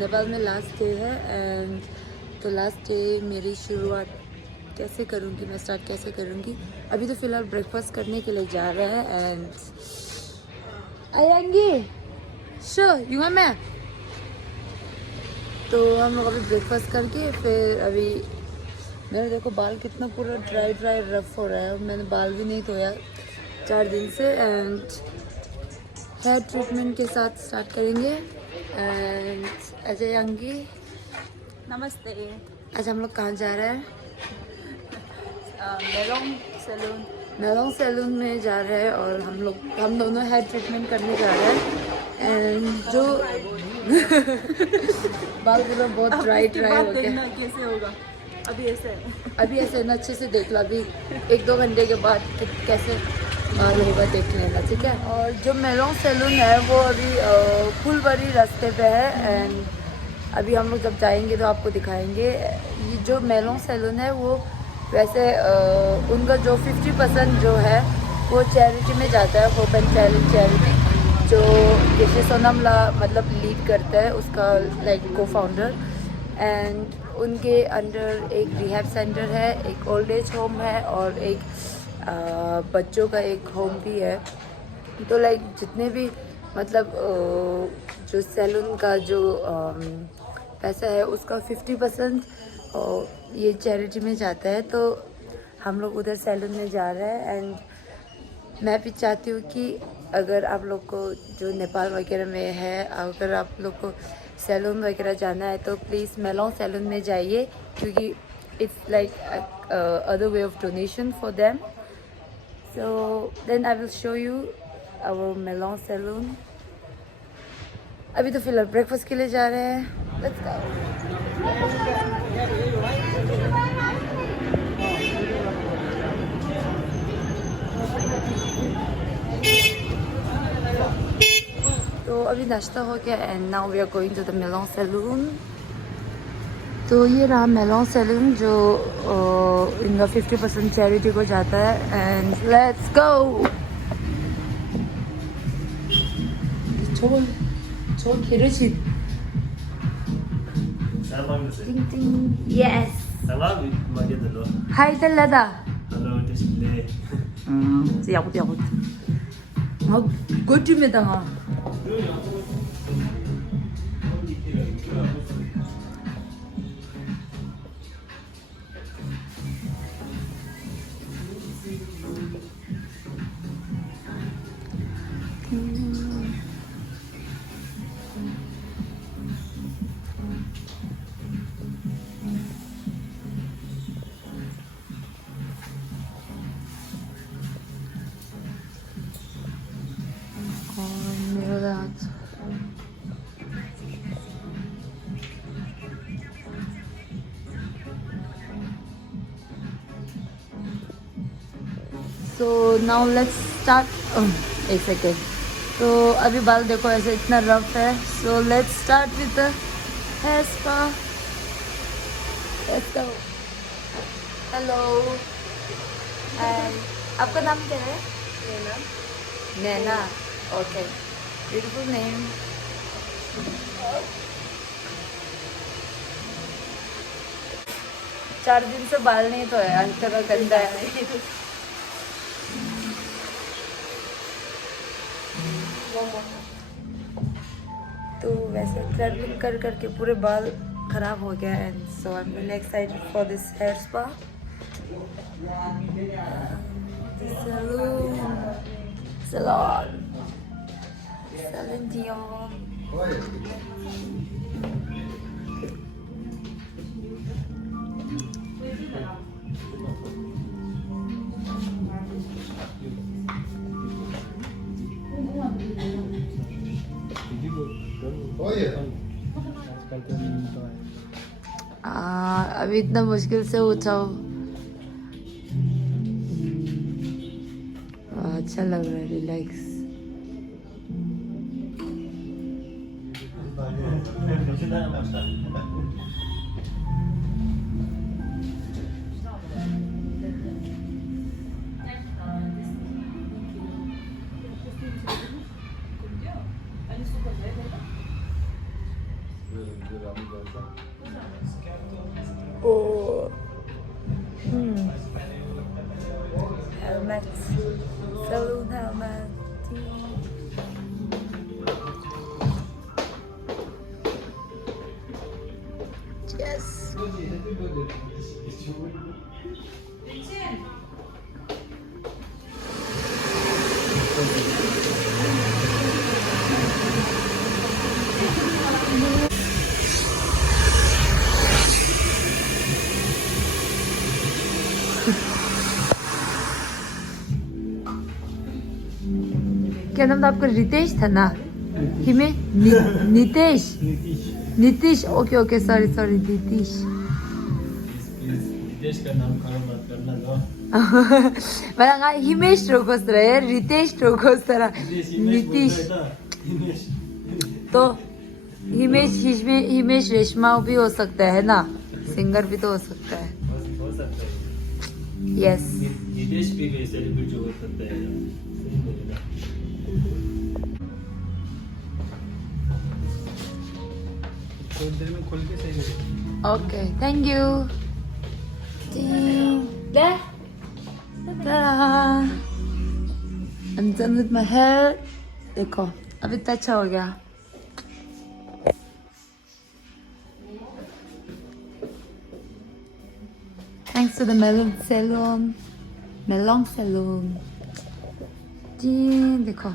नेपाल में last day है एंड तो लास्ट डे मेरी शुरुआत कैसे करूँगी, मैं स्टार्ट कैसे करूँगी। अभी तो फ़िलहाल ब्रेकफास्ट करने के लिए जा रहे हैं एंड आएंगे शो यूँ मैं तो हम लोग अभी ब्रेकफास्ट करके फिर अभी मेरा देखो बाल कितना पूरा ड्राई रफ हो रहा है और मैंने बाल भी नहीं धोया 4 दिन से एंड हेयर ट्रीटमेंट के साथ स्टार्ट करेंगे। एंड अजय अंगी नमस्ते। आज हम लोग कहाँ जा रहे हैं? मेलोंग सैलून में जा रहे हैं और हम दोनों हेयर ट्रीटमेंट करने जा रहे हैं एंड जो बाल पूरा बहुत ड्राई हो गया। कैसे होगा अभी ऐसे ना अच्छे से देख लो, अभी 1-2 घंटे के बाद कैसे बाल होगा देख लेना, ठीक है। और जो मेलोंग सैलून है वो अभी फुलबरी रास्ते पे है एंड अभी हम लोग जब जाएंगे तो आपको दिखाएंगे। ये जो मेलोंग सैलून है वो वैसे उनका जो 50% जो है वो चैरिटी में जाता है, होप एंड चैलेंज चैरिटी, जो जैसे सोनमला मतलब लीड करता है उसका लाइक को फाउंडर। एंड उनके अंडर एक रिहैब सेंटर है, एक ओल्ड एज होम है और एक बच्चों का एक होम भी है। तो लाइक जितने भी मतलब जो सैलून का जो पैसा है उसका 50% ये चैरिटी में जाता है। तो हम लोग उधर सैलून में जा रहे हैं एंड मैं भी चाहती हूँ कि अगर आप लोग को जो नेपाल वगैरह में है, अगर आप लोग को सैलून वगैरह जाना है तो प्लीज़ मेलोंग सैलून में जाइए, क्योंकि it's like other way of donation for them. So then I will show you our Melong salon. अभी तो फिलहाल ब्रेकफास्ट के लिए जा रहे हैं, लेट्स गो। तो अभी नाश्ता हो गया and now we are going to the Melong salon. तो ये रहा मेलोंग सैलून जो इनका 50% चैरिटी को जाता है एंड लेट्स गो। 저 기르신 띵띵 yes 하이 달라다 야구 고트메다가 So now let's start. A second. तो अभी बाल देखो ऐसे इतना रफ है. So let's start with the hair spa. Let's go. Hello. आपका नाम क्या है? Naina. Naina. Okay. Beautiful name. 4 दिन से बाल नहीं धोया, हर तरह गंदा है. तो वैसे ट्रैवलिंग कर करके पूरे बाल खराब हो गया. And so I am really excited for this hair spa. Salon. Dion. अभी इतना मुश्किल से उठाओ. अच्छा लग रहा है. Relax. Helmet. Saloon helmet. Yes. क्या नाम था आपका? रितेश था ना? हिमे Nitesh. Nitish. Okay okay. Sorry Nitish. का नाम खराब मत करना लो. मला हिमेश ठोकोस रे. रितेश ठोकोस तर नीतीश. तो हिमेश रेशमा भी हो सकता है ना. सिंगर भी तो हो सकता है. हो सकता है. यस. विदेश भी सेलिब्रिटी हो सकता है. थोड़ी देर में खोल के सही करें. Okay. Thank you. There. Ta-da. I'm done with my hair. देखो अब इतना अच्छा हो गया. Thanks to the Melong Salon. Melong Salon. जी देखो.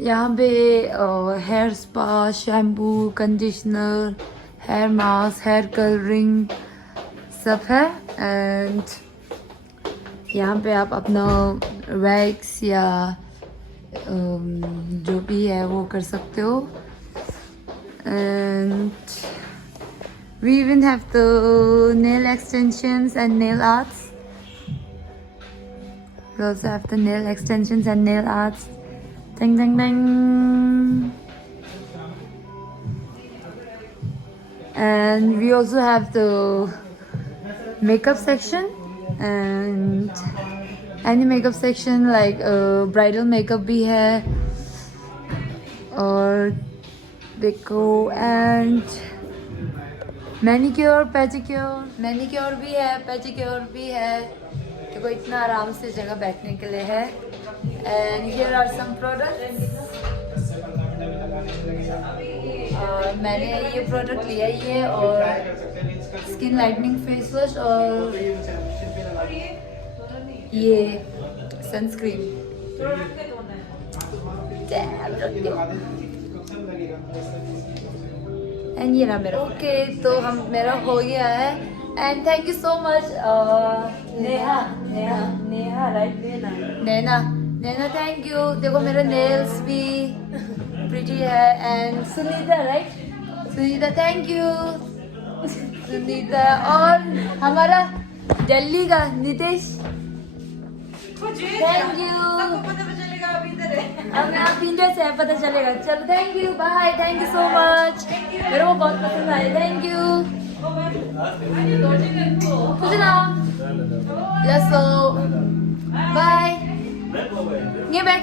यहाँ पे hair spa, shampoo, conditioner, hair mask, hair colouring सब है. एंड यहाँ पे आप अपना वैक्स या जो भी है वो कर सकते हो. And we even have the nail extensions and nail arts. We also have the nail extensions and nail arts. Ding ding ding. And we also have the makeup section and any makeup section like bridal makeup भी है और देखो. and manicure manicure भी है, पेडिक्योर भी है. देखो इतना आराम से जगह बैठने के लिए है. And here are some products. मैंने ये प्रोडक्ट लिया ही है और स्किन लाइटनिंग फेस वॉश और ये सनस्क्रीन. एंड ये रहा मेरा. ओके तो मेरा हो गया है. And thank you so much Neha राइट. Naina thank you. देखो मेरे नेल्स भी प्रिटी है. एंड सुनीता राइट. Sunita thank you. सुनीता और हमारा दिल्ली का नितेश थैंक यू. अब मैं आप इंडिया से है पता चलेगा चलो thank you bye thank you so much मेरे को बहुत पसंद आया थैंक यू कुछ ना लेट्स गो बाय ये बैग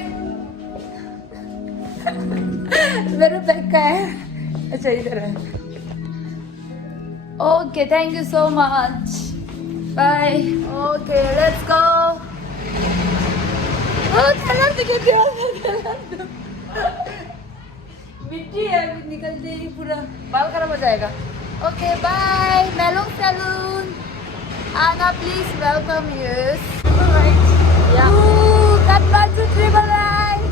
मेरे बैग का है अच्छा इधर है okay thank you so much bye okay let's go मिट्टी है अभी निकल जाएगी पूरा बाल खराब हो जाएगा ओके बाय मेलोंग सैलून आना प्लीज वेलकम यस या काठमांडू ट्रिपल राइड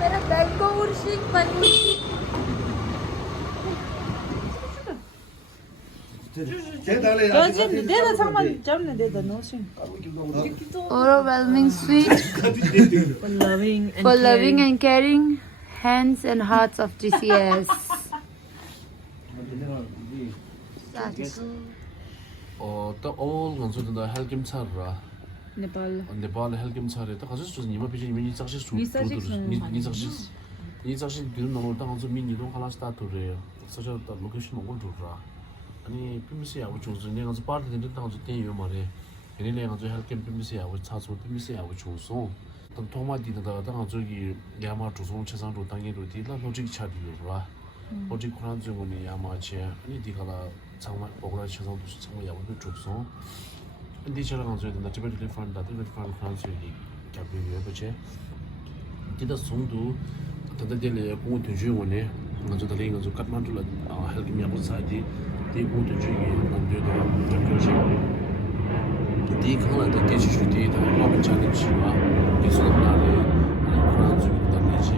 मेरा बैग को उर्शिंग बनी Overwhelming sweet for loving and caring hands and hearts of GCS. 딱 건설된다 헬김 차라 Nepal. 네팔 헬김 차래 딱 가서 좀 이마 비지 이미 작시 수 니 작시 기름 넘을 때 가서 미니도 하나 스타트래요. 그래서 딱 로케이션 먹을 줄라. 아니 PMC 하고 조선 내가 가서 파티 된다 가서 땡요 말해. 얘네 가서 헬김 PMC 하고 차소 PMC 하고 조선 또 토마디다 가서 저기 야마 조선 최상로 당기로 뒤라 로직 차디로라. 로직 코란 중에 야마체 아니 디가라 정말 오그라 최상도 정말 야마도 조선 근데 저랑 가서 된다 집에 텔레폰 다 텔레폰 프랑스에 갑이요 그치 디다 송도 다들들 공부 tunju원에 먼저 달린 거 카트만두라 헬기미 아버 사이디 디 공부 tunju기 만들도 그렇지 디 컬러도 디지털이 다 hope&challenge 디소나래 아니 프랑스에 달리지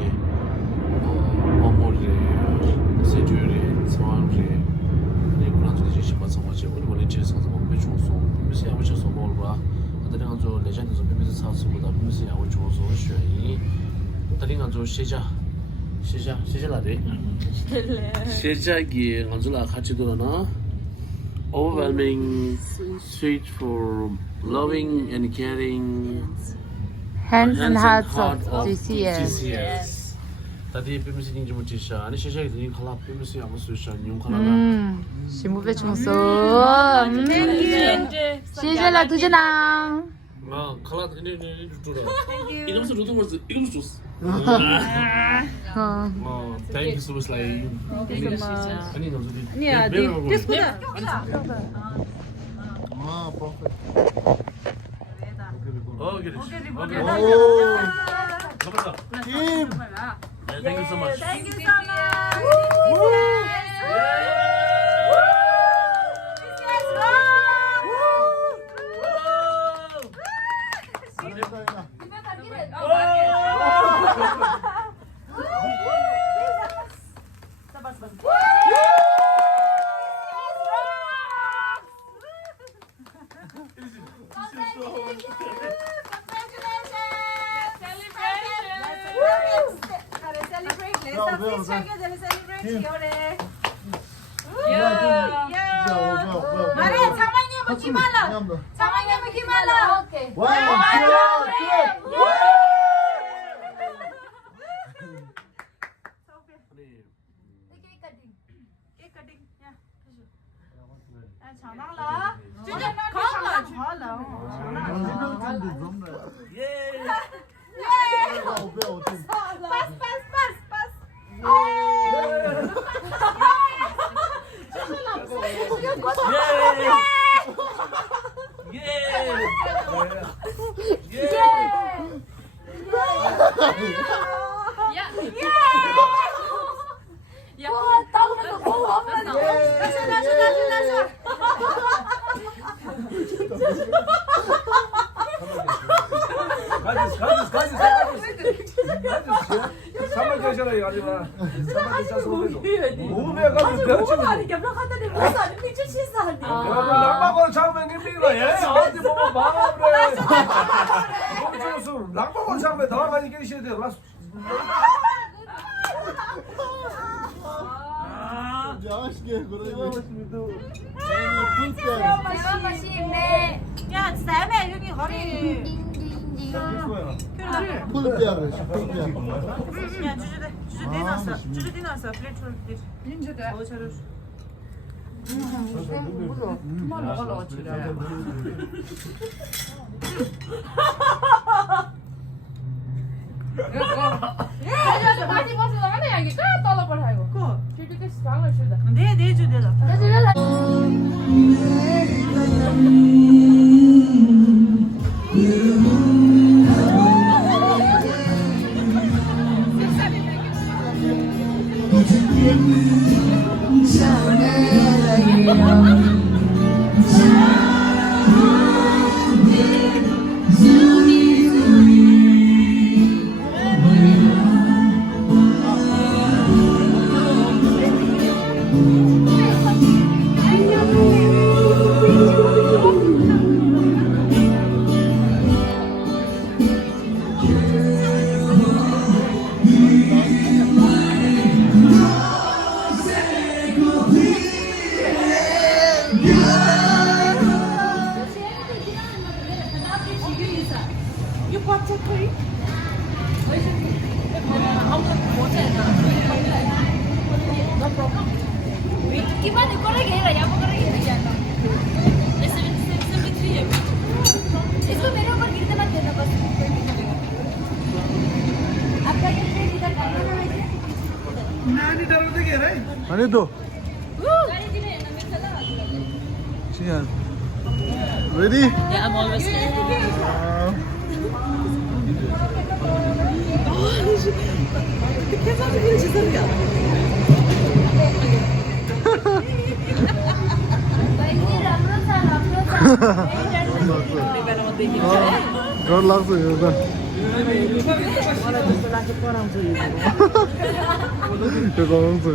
어머리 세주리 상황이 네 프랑스에 지시 받아서 우리 제에서 뭐 배출소 미세 아버지서 뭐라 다른 거 레전드서 미세 사서보다 미세 아버지서选이 다른 거 시작라래 시작이 언제라 같이 들어나 overwhelming sweet for loving and caring Hands and hearts of GCS. yes 다들 비미스 닝지 못지샤 아니 시작이 되니 칼라 비미스 아무 수샤 뉴 칼라라 신부배 충소 시절라 두제나 칼라 근데 주더라 이놈스 루동스 이놈스 주스 thank you so much like 아니 너 저기 아니야, 디스코다. Thank you so much. Thank you so much. 야, 쌤에 여기 허리. 풀빼야를 풀빼야. 야, 주주 내놨어. 주주 내놨어. 그래, 줄. 인제대. 어, 저를. माथि बस्नु जाने हामी कहाँ तल पठाएको को? केटीकै सँगै सुत्दा दे जुदे ल. अनि दो Sian. Ready? Yeah, I'm always डर लाग्छ यो त त्यो गराउँछ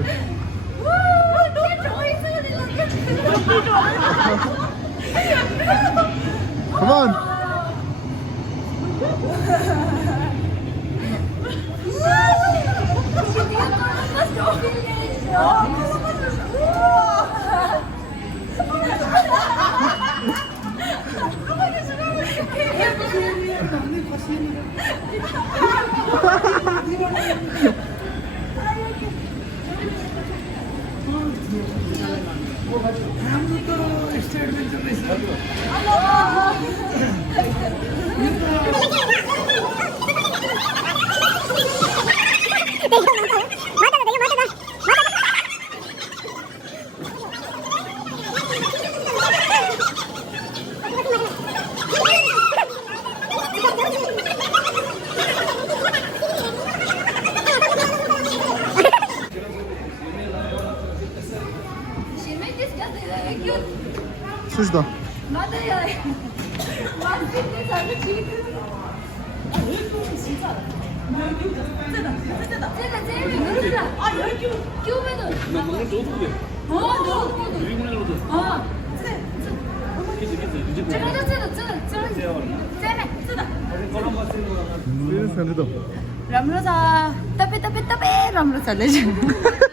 Come on. Susta. राम्रो छ तपाईँ राम्रो छ